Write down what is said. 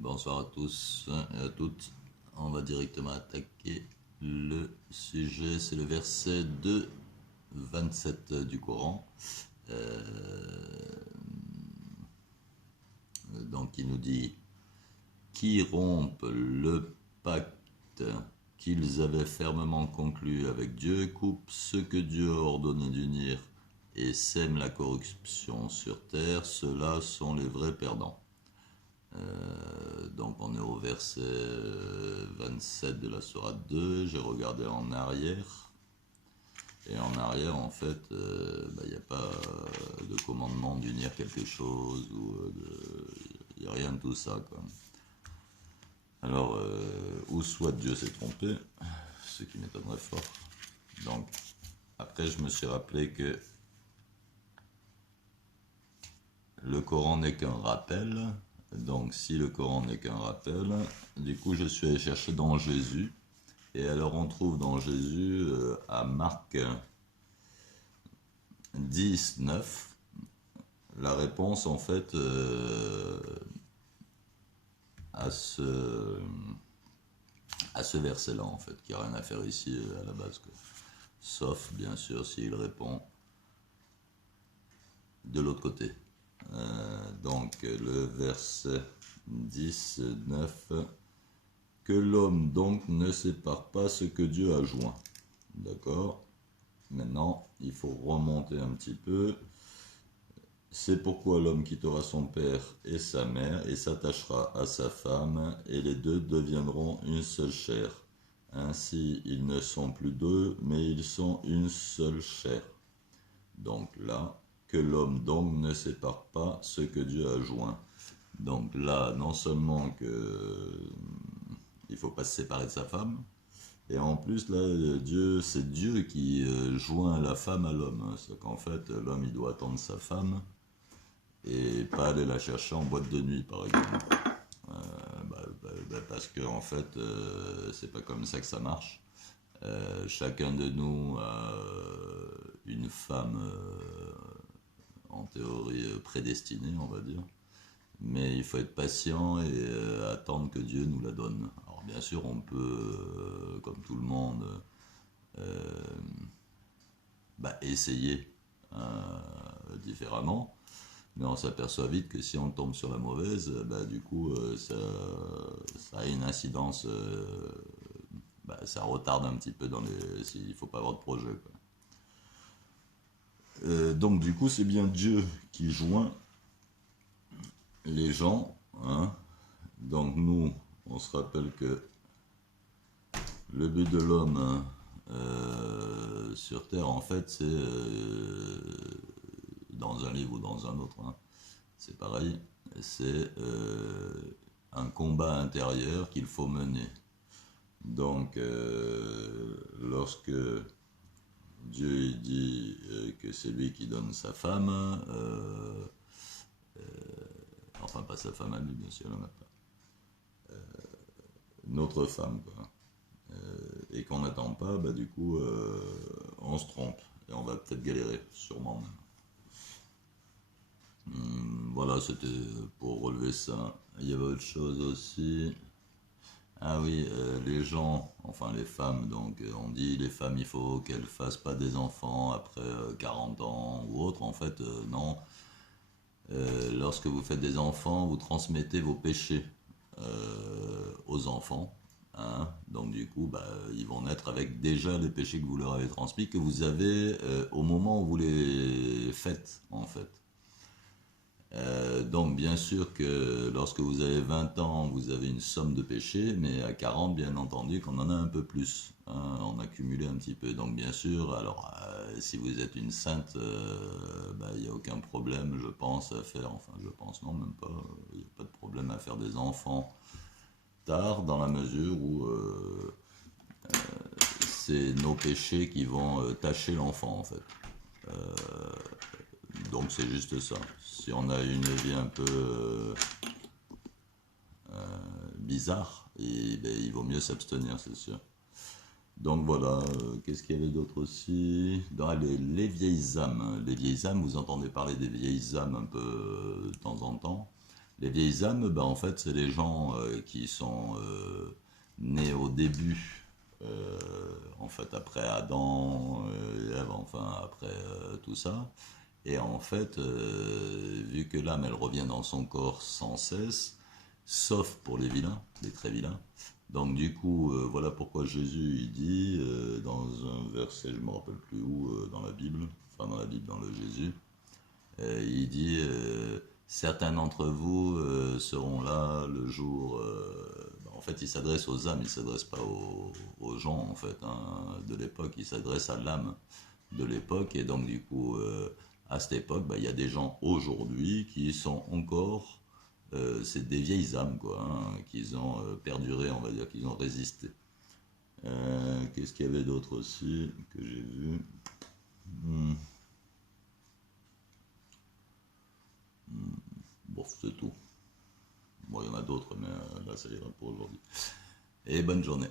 Bonsoir à tous et à toutes. On va directement attaquer le sujet. C'est le verset 2, 27 du Coran. Donc il nous dit: qui rompent le pacte qu'ils avaient fermement conclu avec Dieu, coupent ce que Dieu a ordonné d'unir et sèment la corruption sur terre, ceux-là sont les vrais perdants. Donc on est au verset 27 de la sourate 2. J'ai regardé en arrière. Et en arrière, en fait, il n'y a pas de commandement d'unir quelque chose. Il n'y a rien de tout ça, quoi. Alors, ou soit Dieu s'est trompé, ce qui m'étonnerait fort. Donc, après, je me suis rappelé que le Coran n'est qu'un rappel. Donc, si le Coran n'est qu'un rappel, du coup, je suis allé chercher dans Jésus. Et alors, on trouve dans Jésus, à Marc 10, 9, la réponse, en fait, à ce verset-là, en fait, qui n'a rien à faire ici à la base, quoi. Sauf, bien sûr, s'il répond de l'autre côté. Donc, le verset 10, 9, que l'homme donc ne sépare pas ce que Dieu a joint. D'accord? Maintenant, il faut remonter un petit peu. C'est pourquoi l'homme quittera son père et sa mère et s'attachera à sa femme, et les deux deviendront une seule chair. Ainsi, ils ne sont plus deux, mais ils sont une seule chair. Donc là, que l'homme donc ne sépare pas ce que Dieu a joint. Donc là, non seulement que il faut pas se séparer de sa femme, et en plus là, c'est Dieu qui joint la femme à l'homme. C'est qu'en fait, l'homme il doit attendre sa femme et pas aller la chercher en boîte de nuit, par exemple. Parce que en fait, c'est pas comme ça que ça marche. Chacun de nous a une femme en théorie prédestinée, on va dire. Mais il faut être patient et attendre que Dieu nous la donne. Alors bien sûr, on peut, comme tout le monde, essayer différemment. Mais on s'aperçoit vite que si on tombe sur la mauvaise, du coup, ça a une incidence, ça retarde un petit peu dans les... Il ne faut pas avoir de projet, quoi. Donc du coup, c'est bien Dieu qui joint les gens, hein. Donc nous, on se rappelle que le but de l'homme, hein, sur Terre, en fait, c'est dans un livre ou dans un autre, hein, c'est pareil, c'est un combat intérieur qu'il faut mener. Donc, lorsque Dieu il dit que c'est lui qui donne sa femme, enfin pas sa femme à lui, bien sûr, il n'en a pas, notre femme, quoi. Et qu'on n'attend pas, du coup, on se trompe. Et on va peut-être galérer, sûrement même. Voilà, c'était pour relever ça. Il y avait autre chose aussi. Ah oui, les gens, enfin les femmes, donc on dit les femmes, il faut qu'elles fassent pas des enfants après 40 ans ou autre. En fait, non. Lorsque vous faites des enfants, vous transmettez vos péchés aux enfants. Hein. Donc du coup, ils vont naître avec déjà les péchés que vous leur avez transmis, que vous avez au moment où vous les faites, en fait. Donc bien sûr que lorsque vous avez 20 ans, vous avez une somme de péchés, mais à 40, bien entendu, qu'on en a un peu plus, hein, on a cumulé un petit peu. Donc bien sûr, alors si vous êtes une sainte, il n'y a aucun problème, je pense, à faire, enfin je pense, non, même pas, il n'y a pas de problème à faire des enfants tard, dans la mesure où c'est nos péchés qui vont tacher l'enfant, en fait. Donc c'est juste ça. Si on a une vie un peu bizarre, il vaut mieux s'abstenir, c'est sûr. Donc voilà, qu'est-ce qu'il y avait d'autre aussi? Dans les vieilles âmes. Les vieilles âmes, vous entendez parler des vieilles âmes un peu de temps en temps. Les vieilles âmes, ben, en fait, c'est les gens qui sont nés au début, en fait, après Adam, et Ève, enfin, après tout ça. Et en fait, vu que l'âme, elle revient dans son corps sans cesse, sauf pour les vilains, les très vilains. Donc du coup, voilà pourquoi Jésus, il dit, dans un verset, je ne me rappelle plus où, dans la Bible, enfin dans la Bible, dans le Jésus, il dit, certains d'entre vous seront là le jour... en fait, il s'adresse aux âmes, il ne s'adresse pas aux gens, en fait, hein, de l'époque, il s'adresse à l'âme de l'époque, et donc du coup, à cette époque, bah, il y a des gens aujourd'hui qui sont encore... c'est des vieilles âmes, quoi, hein, qui ont perduré, on va dire, qu'ils ont résisté. Qu'est-ce qu'il y avait d'autre aussi que j'ai vu? Hmm. Bon, c'est tout. Bon, il y en a d'autres, mais là, ça ira pour aujourd'hui. Et bonne journée.